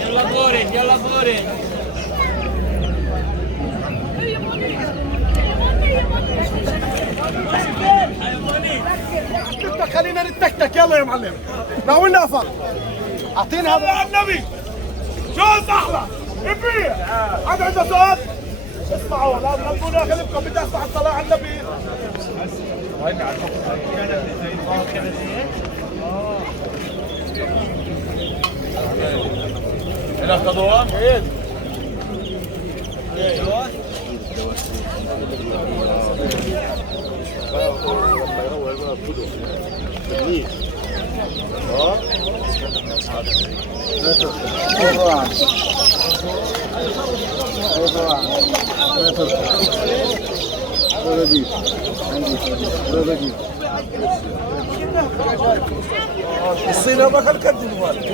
يلا بورد يلا بورد. خلينا نتكتك يلا يا معلم. ناولنا افضل. اعطيني هذا على النبي. شو احلى؟ ابي هذا عنده صوت. اسمعوا لا تغلبونا غلبكم بدي اسمع الصلاة على النبي. هنا قضوة؟ ايه الصينة ما خلقت الوالد.